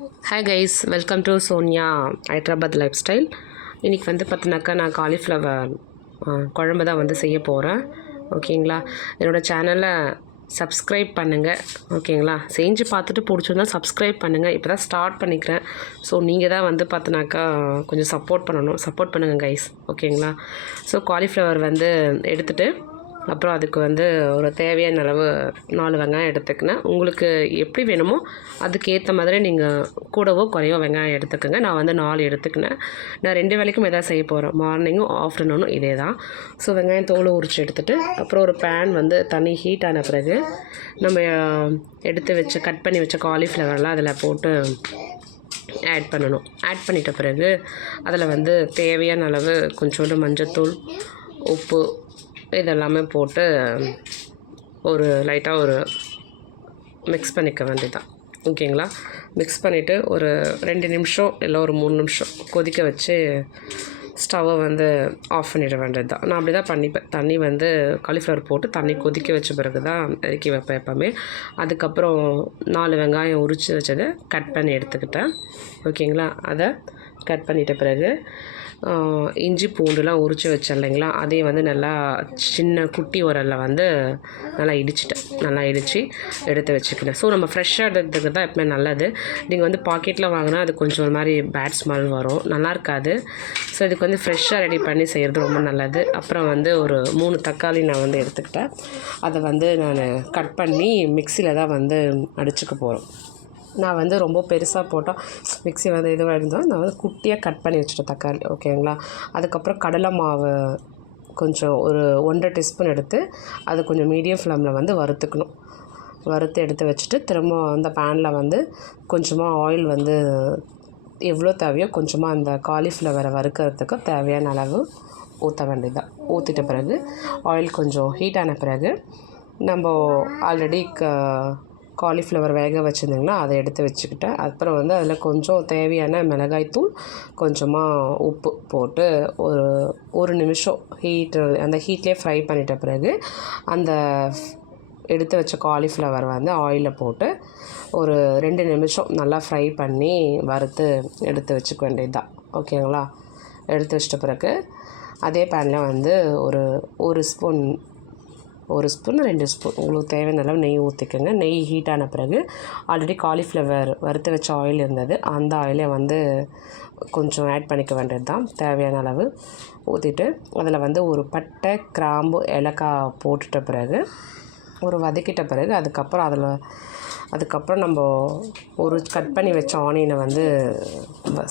Hi guys, welcome to Sonia Hyderabad Lifestyle. இன்றைக்கி வந்து பார்த்தினாக்கா நான் காலிஃப்ளவர் குழம்பு தான் வந்து செய்ய போகிறேன். ஓகேங்களா, என்னோடய சேனலை சப்ஸ்கிரைப் பண்ணுங்கள். ஓகேங்களா, செஞ்சு பார்த்துட்டு பிடிச்சிருந்தா சப்ஸ்கிரைப் பண்ணுங்கள். இப்போ தான் ஸ்டார்ட் பண்ணிக்கிறேன். ஸோ நீங்கள் தான் வந்து பார்த்தினாக்கா கொஞ்சம் சப்போர்ட் பண்ணுங்கள் கைஸ். ஓகேங்களா, ஸோ காலிஃப்ளவர் வந்து எடுத்துகிட்டு அப்புறம் அதுக்கு வந்து ஒரு தேவையான அளவு 4 வெங்காயம் எடுத்துக்கினேன். உங்களுக்கு எப்படி வேணுமோ அதுக்கேற்ற மாதிரி நீங்கள் கூடவோ குறையோ வெங்காயம் எடுத்துக்கோங்க. நான் வந்து 4 எடுத்துக்கினேன். நான் 2 வேளைக்கும் எதாவது செய்ய போகிறேன், மார்னிங்கும் ஆஃப்டர்நூனும் இதே தான். ஸோ வெங்காயம் தோலை உரித்து எடுத்துகிட்டு அப்புறம் ஒரு பேன் வந்து தண்ணி ஹீட் ஆன பிறகு நம்ம எடுத்து கட் பண்ணி வச்ச காலிஃப்ளவர்லாம் அதில் போட்டு ஆட் பண்ணணும். ஆட் பண்ணிட்ட பிறகு அதில் வந்து தேவையான அளவு கொஞ்சோண்டு மஞ்சத்தூள், உப்பு இதெல்லாமே போட்டு ஒரு லைட்டாக ஒரு மிக்ஸ் பண்ணிக்க வேண்டியதான். ஓகேங்களா, மிக்ஸ் பண்ணிவிட்டு ஒரு 2 நிமிஷம் இல்லை ஒரு 3 நிமிஷம் கொதிக்க வச்சு ஸ்டவ்வை வந்து ஆஃப் பண்ணிட வேண்டியது தான். நான் அப்படி தான் பண்ணிப்பேன். தண்ணி வந்து காலிஃப்ளவர் போட்டு தண்ணி கொதிக்க வச்ச பிறகு தான் இறக்கி வைப்பேன் எப்போவுமே. அதுக்கப்புறம் 4 வெங்காயம் உரித்து வச்சதை கட் பண்ணி எடுத்துக்கிட்டேன். ஓகேங்களா, அதை கட் பண்ணிட்ட பிறகு இஞ்சி பூண்டுலாம் உரித்து வச்சேன் இல்லைங்களா, அதையும் வந்து நல்லா சின்ன குட்டி உரலில் வந்து நல்லா இடித்து எடுத்து வச்சுக்கிறேன். ஸோ நம்ம ஃப்ரெஷ்ஷாக எடுத்துக்கிறது தான் எப்பவுமே நல்லது. நீங்கள் வந்து பாக்கெட்டில் வாங்கினா அது கொஞ்சம் ஒரு மாதிரி பேட் ஸ்மெல் வரும், நல்லா இருக்காது. ஸோ இதுக்கு வந்து ஃப்ரெஷ்ஷாக ரெடி பண்ணி செய்கிறது ரொம்ப நல்லது. அப்புறம் வந்து ஒரு 3 தக்காளி நான் வந்து எடுத்துக்கிட்டேன். அதை வந்து நான் கட் பண்ணி மிக்சியில் தான் வந்து அடிச்சுக்க போகிறோம். நான் வந்து ரொம்ப பெருசாக போட்டால் மிக்ஸி வந்து இதுவாக இருந்தால் நான் வந்து குட்டியாக கட் பண்ணி வச்சுட்டேன் தக்காளி. ஓகேங்களா, அதுக்கப்புறம் கடலை மாவு கொஞ்சம் ஒரு 1.5 டீஸ்பூன் எடுத்து அது கொஞ்சம் மீடியம் ஃப்ளேமில் வந்து வறுத்து எடுத்து வச்சுட்டு திரும்ப அந்த பேனில் வந்து கொஞ்சமாக ஆயில் வந்து எவ்வளோ தேவையோ கொஞ்சமாக அந்த காலிஃப்ளவரை வறுக்கிறதுக்கு தேவையான அளவு ஊற்ற வேண்டியதான். ஊற்றிட்ட பிறகு ஆயில் கொஞ்சம் ஹீட் ஆன பிறகு நம்ம ஆல்ரெடி காலிஃப்ளவர் வேக வச்சுருந்திங்கன்னா அதை எடுத்து வச்சுக்கிட்டேன். அப்புறம் வந்து அதில் கொஞ்சம் தேவையான மிளகாய்த்தூள், கொஞ்சமாக உப்பு போட்டு ஒரு நிமிஷம் அந்த ஹீட்லேயே ஃப்ரை பண்ணிட்ட பிறகு அந்த எடுத்து வச்ச காலிஃப்ளவர் வந்து ஆயிலில் போட்டு ஒரு 2 நிமிஷம் நல்லா ஃப்ரை பண்ணி வறுத்து எடுத்து வச்சுக்க வேண்டியது தான். ஓகேங்களா, எடுத்து வச்சிட்ட பிறகு அதே பேனில் வந்து ஒரு ஸ்பூன் 2 ஸ்பூன் உங்களுக்கு தேவையான அளவு நெய் ஊற்றிக்கோங்க. நெய் ஹீட் ஆன பிறகு ஆல்ரெடி காலிஃப்ளவர் வறுத்து வச்ச ஆயில் இருந்தது, அந்த ஆயிலை வந்து கொஞ்சம் ஆட் பண்ணிக்க வேண்டியது தான். தேவையான அளவு ஊற்றிட்டு அதில் வந்து ஒரு பட்டை, கிராம்பு, ஏலக்காய் போட்டுட்ட பிறகு வதக்கிட்ட பிறகு அதுக்கப்புறம் நம்ம ஒரு கட் பண்ணி வச்ச ஆனியனை வந்து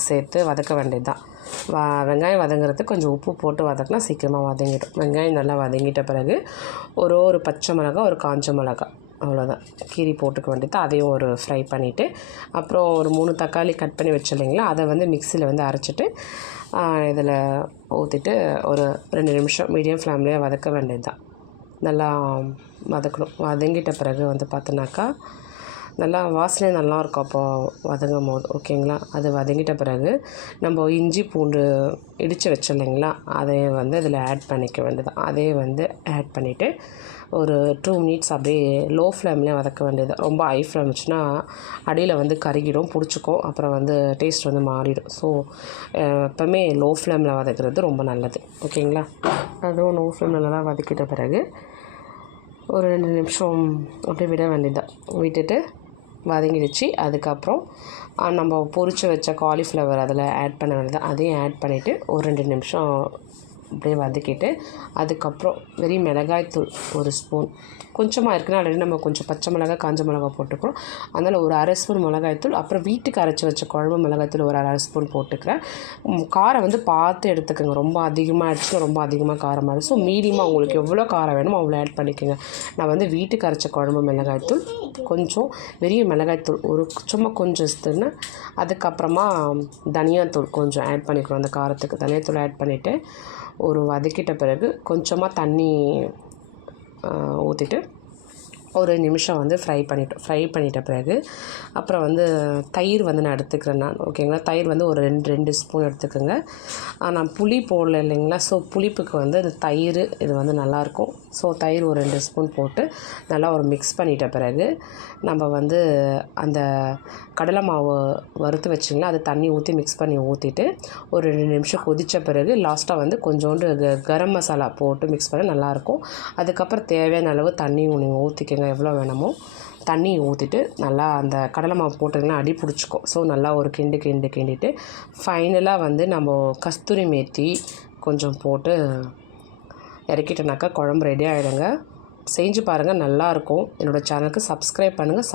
சேர்த்து வதக்க வேண்டியது தான். வெங்காயம் வதங்குறதுக்கு கொஞ்சம் உப்பு போட்டு வதக்கினா சீக்கிரமாக வதங்கிடும். வெங்காயம் நல்லா வதங்கிட்ட பிறகு ஒரு பச்சை மிளகாய், ஒரு காஞ்ச மிளகாய், அவ்வளோதான் கீரி போட்டுக்க வேண்டியது. அதையும் ஒரு ஃப்ரை பண்ணிவிட்டு அப்புறம் ஒரு 3 தக்காளி கட் பண்ணி வச்சு இல்லைங்களா, அதை வந்து மிக்சியில் வந்து அரைச்சிட்டு இதில் ஊற்றிட்டு ஒரு 2 நிமிஷம் மீடியம் ஃப்ளேம்லேயே வதக்க வேண்டியது தான். நல்லா வதக்கணும். வதங்கிட்ட பிறகு வந்து பார்த்தோன்னாக்கா நல்லா வாசனை நல்லாயிருக்கும் அப்போது வதங்கும் போது. ஓகேங்களா, அது வதங்கிட்ட பிறகு நம்ம இஞ்சி பூண்டு இடித்து வச்சோம் இல்லைங்களா, அதை வந்து அதில் ஆட் பண்ணிக்க வேண்டியது. அதே வந்து ஆட் பண்ணிவிட்டு ஒரு 2 மினிட்ஸ் அப்படியே லோ ஃப்ளேம்லேயே வதக்க வேண்டியது. ரொம்ப ஹை ஃப்ளேம் வச்சுன்னா அடியில் வந்து கருகிடும், பிடிச்சிக்கும், அப்புறம் வந்து டேஸ்ட் வந்து மாறிடும். ஸோ எப்போவுமே லோ ஃப்ளேமில் வதக்கிறது ரொம்ப நல்லது. ஓகேங்களா, அதுவும் லோ ஃப்ளேமில் நல்லா வதக்கிட்ட பிறகு ஒரு 2 நிமிஷம் அப்படியே விட வேண்டியதான். விட்டுட்டு வதங்கிடுச்சு. அதுக்கப்புறம் நம்ம பொரித்து வச்ச காலிஃப்ளவர் அதில் ஆட் பண்ண வேண்டியது. அதையும் ஆட் பண்ணிவிட்டு ஒரு 2 நிமிஷம் அப்படியே வதக்கிட்டு அதுக்கப்புறம் வெறும் மிளகாய்த்தூள் 1 ஸ்பூன், கொஞ்சமாக இருக்குன்னா ஆல்ரெடி நம்ம கொஞ்சம் பச்சை மிளகாய், காஞ்ச மிளகாய் போட்டுக்கிறோம், அதனால் ஒரு 1/2 ஸ்பூன் மிளகாய்த்தூள், அப்புறம் வீட்டுக்கு அரைச்சி வச்ச குழம்பு மிளகாய்த்தூள் ஒரு 1/2 ஸ்பூன் போட்டுக்கிறேன். காரம் வந்து பார்த்து எடுத்துக்கோங்க, ரொம்ப அதிகமாக ஆயிடுச்சுன்னா ரொம்ப அதிகமாக காரமாக இருக்கும். ஸோ மீடியமாக உங்களுக்கு எவ்வளோ காரம் வேணுமோ அவ்வளோ ஆட் பண்ணிக்கோங்க. நான் வந்து வீட்டுக்கு அரைச்ச குழம்பு மிளகாய்த்தூள், கொஞ்சம் பெரிய மிளகாய்த்தூள் சும்மா கொஞ்சம் ஸ்பூன்னு, அதுக்கப்புறமா தனியாத்தூள் கொஞ்சம் ஆட் பண்ணிக்கிறோம். அந்த காரத்துக்கு தனியாத்தூள் ஆட் பண்ணிவிட்டு வதக்கிட்ட பிறகு கொஞ்சமாக தண்ணி ஊற்றிட்டு ஒரு நிமிஷம் வந்து ஃப்ரை பண்ணிட்ட பிறகு அப்புறம் வந்து தயிர் வந்து நான் எடுத்துக்கிறேன் நான். ஓகேங்களா, தயிர் வந்து ஒரு 2 ஸ்பூன் எடுத்துக்கோங்க. நான் புளி போடல இல்லைங்களா, ஸோ புளிப்புக்கு வந்து அந்த தயிர் இது வந்து நல்லாயிருக்கும். ஸோ தயிர் ஒரு 2 ஸ்பூன் போட்டு நல்லா ஒரு மிக்ஸ் பண்ணிட்ட பிறகு நம்ம வந்து அந்த கடலை மாவு வறுத்து வச்சிங்களா, அது தண்ணி ஊற்றி மிக்ஸ் பண்ணி ஊற்றிட்டு ஒரு 2 நிமிஷம் கொதித்த பிறகு லாஸ்ட்டாக வந்து கொஞ்சோண்டு கரம் மசாலா போட்டு மிக்ஸ் பண்ண நல்லாயிருக்கும். அதுக்கப்புறம் தேவையான அளவு தண்ணி நீங்கள் ஊற்றிக்கங்க, எவ்வளோ வேணுமோ தண்ணி ஊற்றிட்டு நல்லா அந்த கடலை மாவு போட்டிங்கன்னா அடி பிடிச்சிக்கும். ஸோ நல்லா ஒரு கிண்டிட்டு ஃபைனலாக வந்து நம்ம கஸ்தூரி மேத்தி கொஞ்சம் போட்டு இறக்கிட்டோனாக்கா குழம்பு ரெடி ஆகிடுங்க. செஞ்சு பாருங்கள், நல்லாயிருக்கும். என்னோடய சேனலுக்கு சப்ஸ்கிரைப் பண்ணுங்கள்.